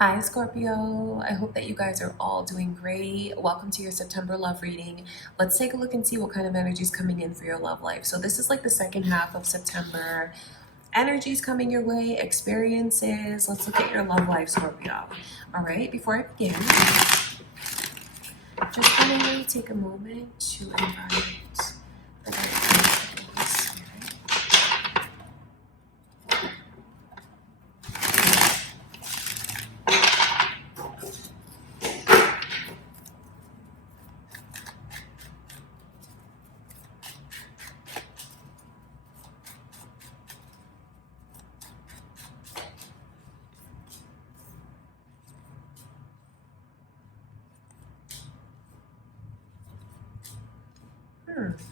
Hi, Scorpio. I hope that you guys are all doing great. Welcome to your September love reading. Let's take a look and see what kind of energy is coming in for your love life. So, this is like the second half of September. Energies coming your way, experiences. Let's look at your love life, Scorpio. All right, before I begin, just want to really take a moment to invite the guidance of the Holy Spirit.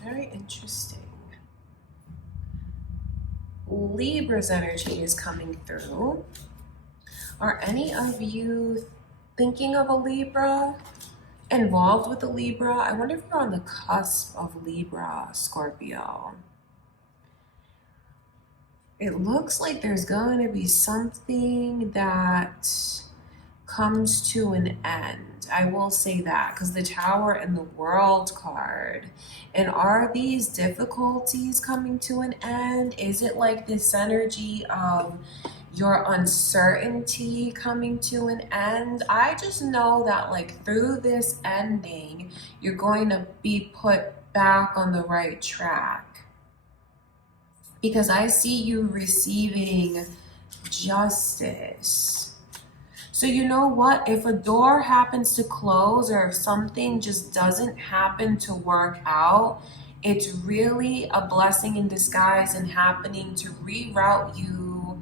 Very interesting. Libra's energy is coming through. Are any of you thinking of a Libra? Involved with a Libra? I wonder if you're on the cusp of Libra, Scorpio. It looks like there's going to be something that comes to an end. I will say that because the Tower and the World card. And are these difficulties coming to an end? Is it like this energy of your uncertainty coming to an end? I just know that like through this ending, you're going to be put back on the right track. Because I see you receiving justice. So you know what? If a door happens to close or if something just doesn't happen to work out, it's really a blessing in disguise and happening to reroute you.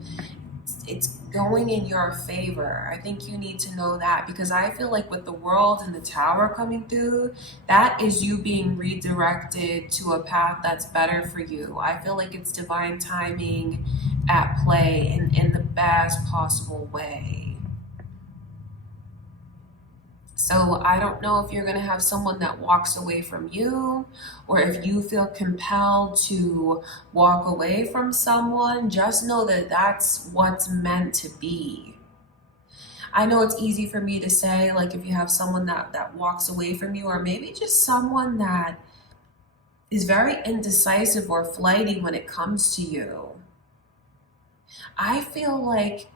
It's going in your favor. I think you need to know that because I feel like with the World and the Tower coming through, that is you being redirected to a path that's better for you. I feel like it's divine timing at play in the best possible way. So I don't know if you're going to have someone that walks away from you or if you feel compelled to walk away from someone. Just know that that's what's meant to be. I know it's easy for me to say, like if you have someone that walks away from you, or maybe just someone that is very indecisive or flighty when it comes to you. I feel like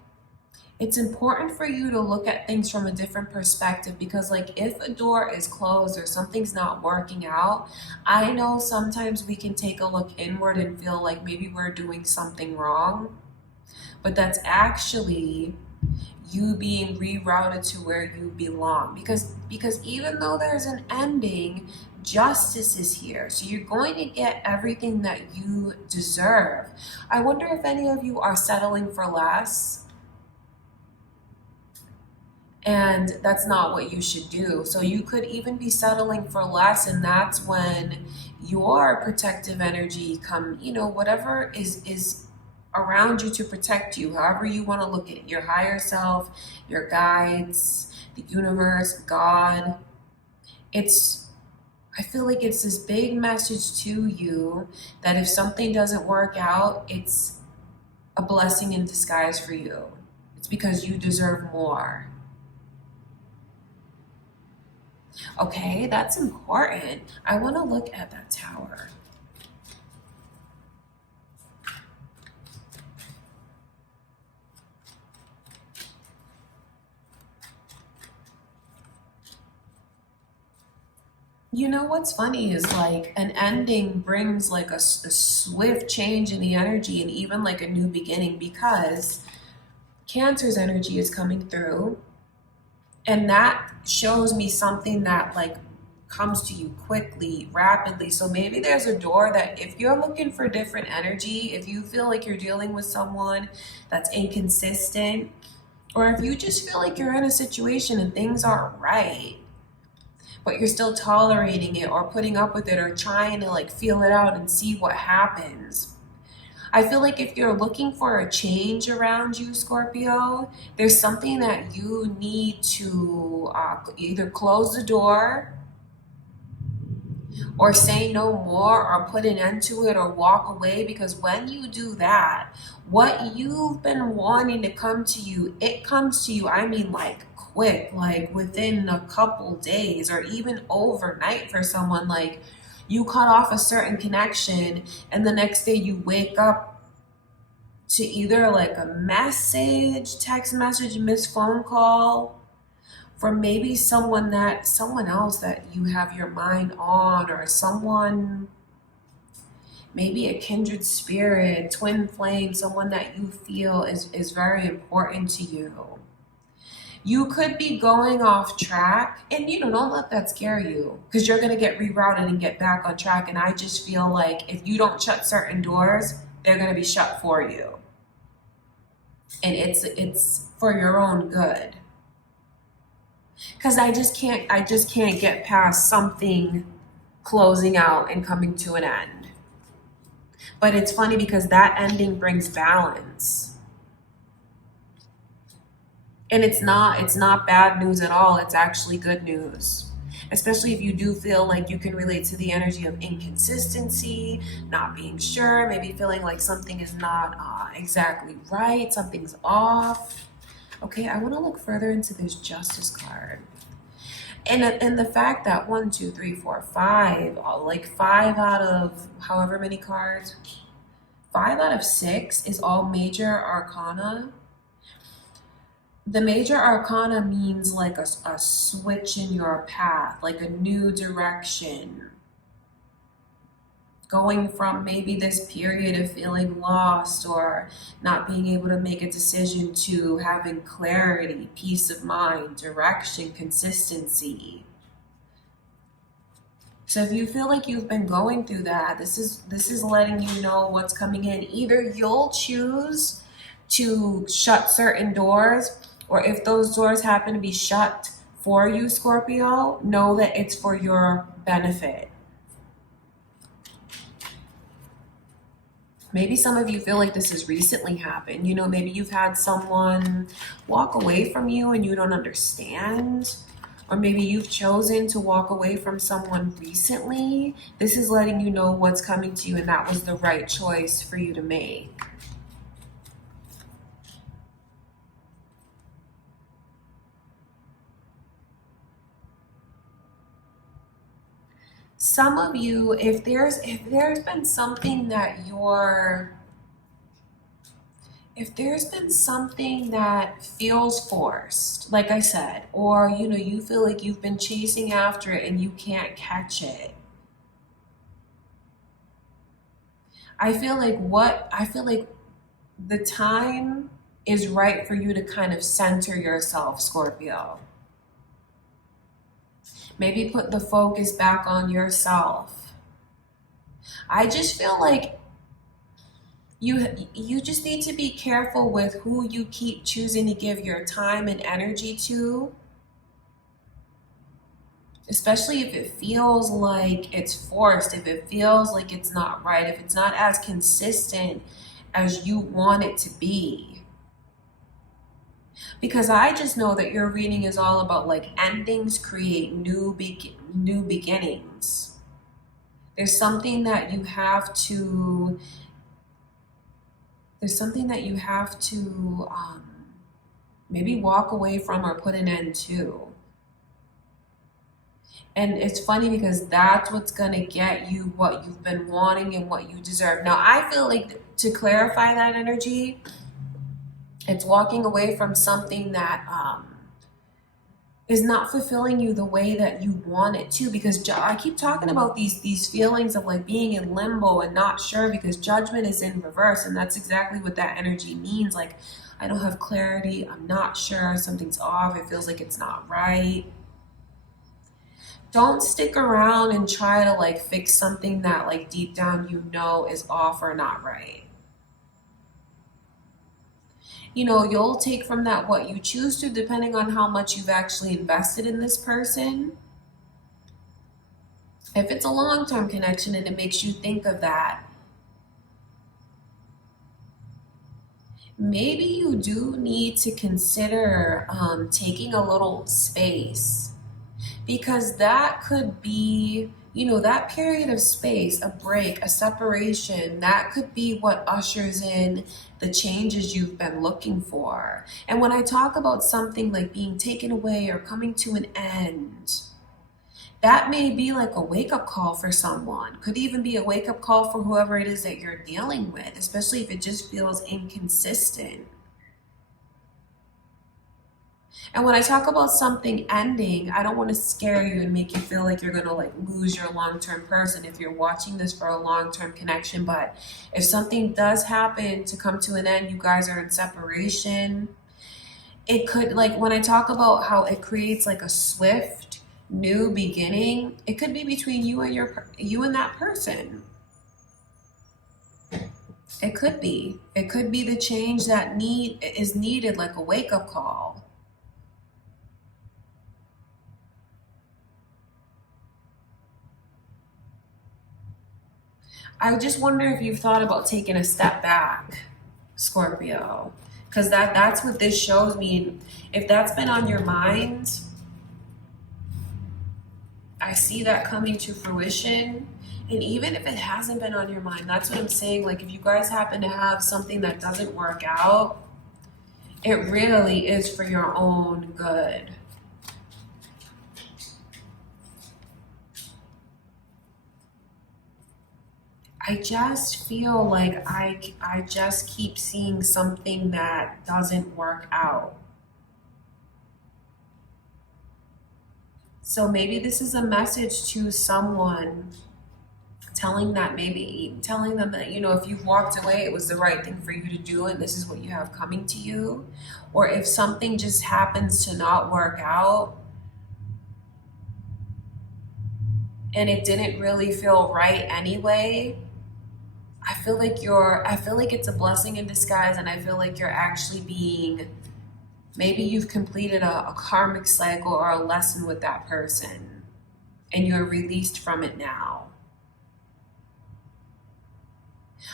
it's important for you to look at things from a different perspective because like if a door is closed or something's not working out, I know sometimes we can take a look inward and feel like maybe we're doing something wrong, but that's actually you being rerouted to where you belong because even though there's an ending, justice is here, so you're going to get everything that you deserve. I wonder if any of you are settling for less. And that's not what you should do. So you could even be settling for less, and that's when your protective energy come, whatever is around you to protect you, however you want to look at it, your higher self, your guides, the universe, God. I feel like it's this big message to you that if something doesn't work out, it's a blessing in disguise for you. It's because you deserve more. Okay, that's important. I want to look at that Tower. You know what's funny is like an ending brings like a swift change in the energy and even like a new beginning because Cancer's energy is coming through. And that shows me something that like comes to you quickly, rapidly. So maybe there's a door that if you're looking for different energy, if you feel like you're dealing with someone that's inconsistent, or if you just feel like you're in a situation and things aren't right, but you're still tolerating it or putting up with it or trying to like feel it out and see what happens. I feel like if you're looking for a change around you, Scorpio, there's something that you need to either close the door or say no more or put an end to it or walk away, because when you do that, what you've been wanting to come to you, it comes to you. I mean, like quick, like within a couple days or even overnight for someone. Like you cut off a certain connection and the next day you wake up to either like a message, text message, missed phone call from maybe someone else that you have your mind on, or someone, maybe a kindred spirit, twin flame, someone that you feel is very important to you. You could be going off track, and don't let that scare you, because you're going to get rerouted and get back on track. And I just feel like if you don't shut certain doors, they're going to be shut for you, and it's for your own good. Because I just can't get past something closing out and coming to an end. But it's funny because that ending brings balance. And it's not bad news at all. It's actually good news. Especially if you do feel like you can relate to the energy of inconsistency, not being sure, maybe feeling like something is not exactly right, something's off. Okay, I want to look further into this Justice card. And the fact that 1, 2, 3, 4, 5, like 5 out of however many cards, 5 out of 6 is all major arcana. The major arcana means like a switch in your path, like a new direction. Going from maybe this period of feeling lost or not being able to make a decision to having clarity, peace of mind, direction, consistency. So if you feel like you've been going through that, this is letting you know what's coming in. Either you'll choose to shut certain doors, or if those doors happen to be shut for you, Scorpio, know that it's for your benefit. Maybe some of you feel like this has recently happened. Maybe you've had someone walk away from you and you don't understand. Or maybe you've chosen to walk away from someone recently. This is letting you know what's coming to you, and that was the right choice for you to make. Some of you, if there's been something that feels forced, like I said, or you feel like you've been chasing after it and you can't catch it. I feel like the time is right for you to kind of center yourself, Scorpio. Maybe put the focus back on yourself. I just feel like you just need to be careful with who you keep choosing to give your time and energy to. Especially if it feels like it's forced, if it feels like it's not right, if it's not as consistent as you want it to be. Because I just know that your reading is all about like endings create new beginnings. There's something that you have to maybe walk away from or put an end to. And it's funny because that's what's going to get you what you've been wanting and what you deserve. Now, I feel like to clarify that energy, it's walking away from something that is not fulfilling you the way that you want it to. Because I keep talking about these feelings of like being in limbo and not sure, because judgment is in reverse. And that's exactly what that energy means. Like, I don't have clarity. I'm not sure. Something's off. It feels like it's not right. Don't stick around and try to like fix something that like deep down is off or not right. You'll take from that what you choose to, depending on how much you've actually invested in this person. If it's a long-term connection and it makes you think of that, maybe you do need to consider taking a little space, because that could be you know, that period of space, a break, a separation, that could be what ushers in the changes you've been looking for. And when I talk about something like being taken away or coming to an end, that may be like a wake-up call for someone. Could even be a wake-up call for whoever it is that you're dealing with, especially if it just feels inconsistent. And when I talk about something ending, I don't want to scare you and make you feel like you're going to like lose your long-term person if you're watching this for a long-term connection. But if something does happen to come to an end, you guys are in separation, it could, like when I talk about how it creates like a swift new beginning, it could be between you and that person. It could be the change that is needed, like a wake-up call. I just wonder if you've thought about taking a step back, Scorpio, because that's what this shows me. If that's been on your mind, I see that coming to fruition. And even if it hasn't been on your mind, that's what I'm saying. Like if you guys happen to have something that doesn't work out, it really is for your own good. I just feel like I just keep seeing something that doesn't work out. So maybe this is a message to someone, telling them that, you know, if you've walked away, it was the right thing for you to do, and this is what you have coming to you. Or if something just happens to not work out and it didn't really feel right anyway, I feel like it's a blessing in disguise, and I feel like you're actually maybe you've completed a karmic cycle or a lesson with that person, and you're released from it now.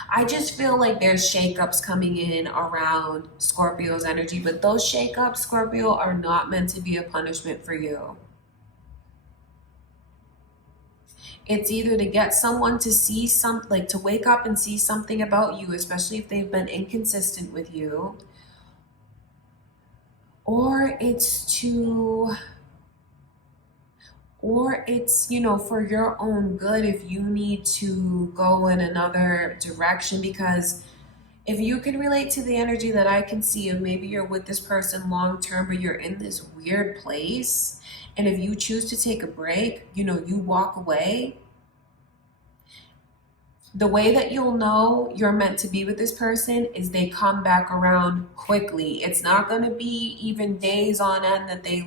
I just feel like there's shakeups coming in around Scorpio's energy, but those shakeups, Scorpio, are not meant to be a punishment for you. It's either to get someone to see like to wake up and see something about you, especially if they've been inconsistent with you, or it's, you know, for your own good, if you need to go in another direction. Because if you can relate to the energy that I can see of maybe you're with this person long term, but you're in this weird place, and if you choose to take a break, you know, you walk away, the way that you'll know you're meant to be with this person is they come back around quickly. It's not going to be even days on end that they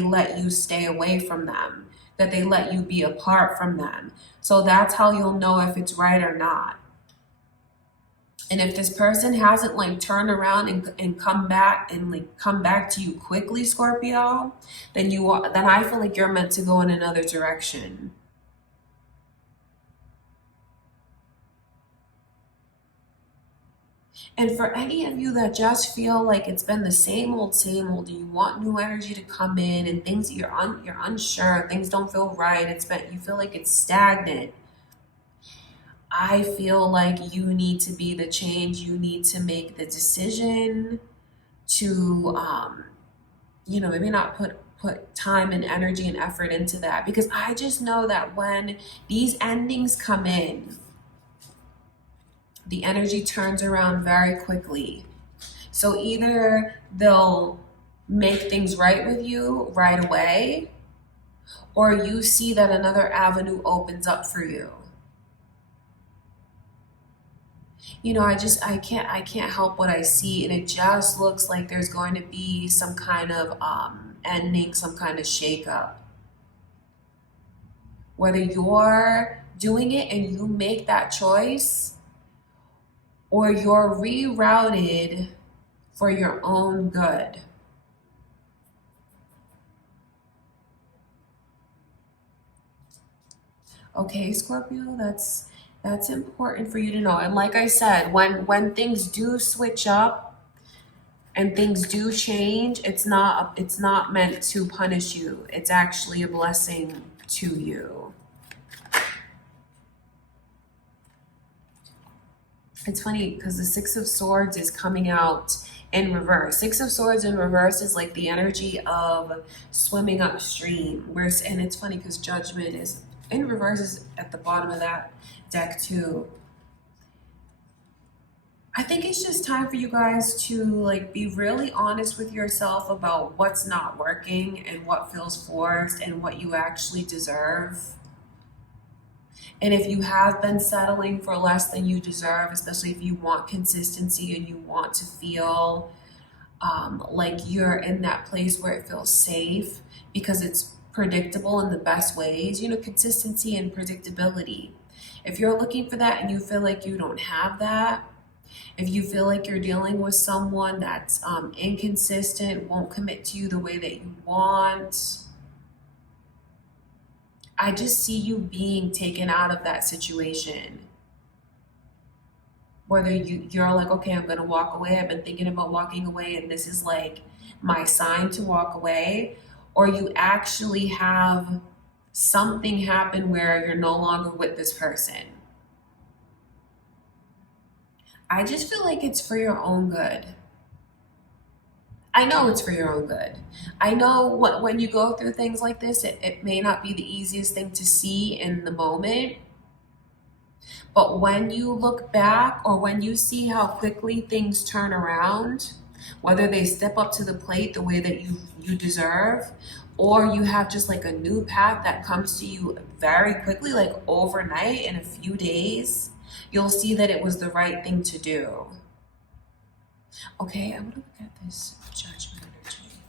let you stay away from them, that they let you be apart from them. So that's how you'll know if it's right or not. And if this person hasn't like turned around and come back to you quickly, Scorpio, then I feel like you're meant to go in another direction. And for any of you that just feel like it's been the same old, and you want new energy to come in, and things you're unsure, things don't feel right, you feel like it's stagnant, I feel like you need to be the change. You need to make the decision to, you know, maybe not put time and energy and effort into that, because I just know that when these endings come in, the energy turns around very quickly. So either they'll make things right with you right away, or you see that another avenue opens up for you. You know, I can't help what I see, and it just looks like there's going to be some kind of ending, some kind of shakeup. Whether you're doing it and you make that choice, or you're rerouted for your own good. Okay, Scorpio, that's important for you to know. And like I said, when things do switch up and things do change, it's not meant to punish you. It's actually a blessing to you. It's funny because the Six of Swords is coming out in reverse. Six of Swords in reverse is like the energy of swimming upstream. And it's funny because Judgment is in reverse, is at the bottom of that deck too. I think it's just time for you guys to like be really honest with yourself about what's not working and what feels forced and what you actually deserve. And if you have been settling for less than you deserve, especially if you want consistency and you want to feel like you're in that place where it feels safe because it's predictable in the best ways, you know, consistency and predictability. If you're looking for that and you feel like you don't have that, if you feel like you're dealing with someone that's inconsistent, won't commit to you the way that you want, I just see you being taken out of that situation. Whether you're like, okay, I'm gonna walk away, I've been thinking about walking away and this is like my sign to walk away, or you actually have something happen where you're no longer with this person. I just feel like it's for your own good. I know it's for your own good. I know when you go through things like this, it may not be the easiest thing to see in the moment. But when you look back or when you see how quickly things turn around, whether they step up to the plate the way that you deserve, or you have just like a new path that comes to you very quickly, like overnight in a few days, you'll see that it was the right thing to do. Okay, I'm gonna look at this Judgment energy.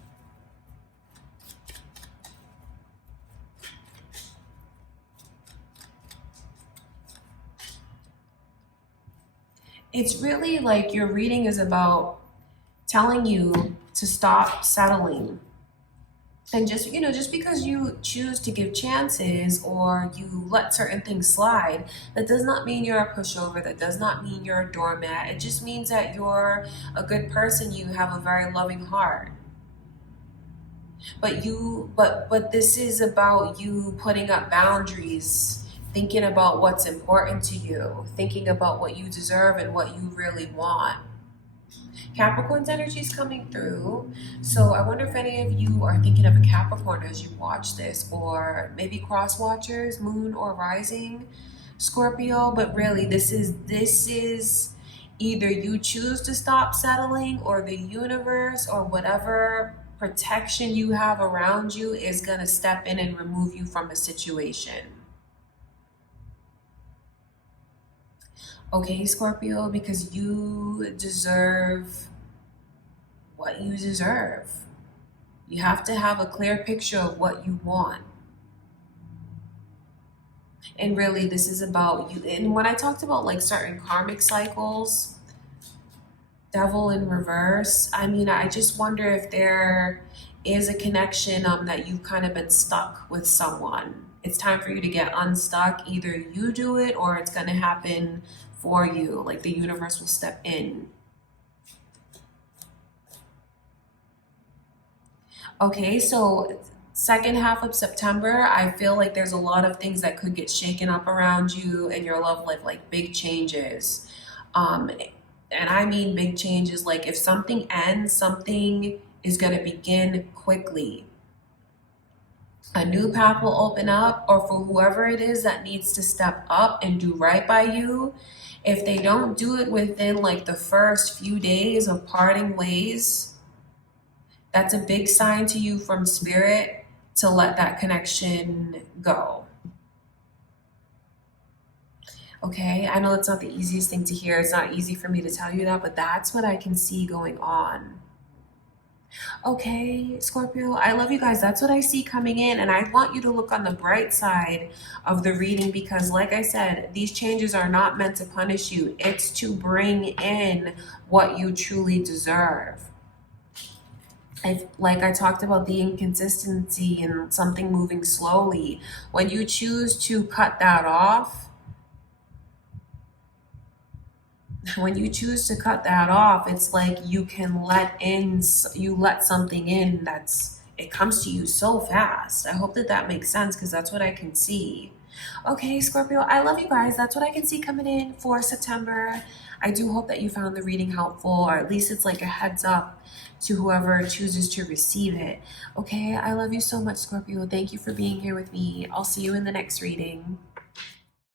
It's really like your reading is about telling you to stop settling. And just, you know, just because you choose to give chances or you let certain things slide, that does not mean you're a pushover. That does not mean you're a doormat. It just means that you're a good person. You have a very loving heart. But this is about you putting up boundaries, thinking about what's important to you, thinking about what you deserve and what you really want. Capricorn's energy is coming through. So I wonder if any of you are thinking of a Capricorn as you watch this, or maybe cross watchers, moon or rising Scorpio. But really, this is either you choose to stop settling, or the universe or whatever protection you have around you is going to step in and remove you from a situation. Okay, Scorpio, because you deserve what you deserve. You have to have a clear picture of what you want. And really, this is about you. And when I talked about like certain karmic cycles, Devil in reverse, I mean, I just wonder if there is a connection that you've kind of been stuck with someone. It's time for you to get unstuck. Either you do it or it's going to happen for you. Like the universe will step in. Okay, so second half of September, I feel like there's a lot of things that could get shaken up around you in your love life, like big changes. And I mean big changes, like if something ends, something is going to begin quickly. A new path will open up, or for whoever it is that needs to step up and do right by you, if they don't do it within like the first few days of parting ways, that's a big sign to you from spirit to let that connection go. Okay, I know it's not the easiest thing to hear. It's not easy for me to tell you that, but that's what I can see going on. Okay, Scorpio, I love you guys. That's what I see coming in. And I want you to look on the bright side of the reading because, like I said, these changes are not meant to punish you. It's to bring in what you truly deserve. Like I talked about the inconsistency and something moving slowly, when you choose to cut that off, it's like you can let something in that's it comes to you so fast. I hope that that makes sense because that's what I can see. Okay, Scorpio, I love you guys. That's what I can see coming in for September. I do hope that you found the reading helpful, or at least it's like a heads up to whoever chooses to receive it. Okay, I love you so much, Scorpio. Thank you for being here with me. I'll see you in the next reading.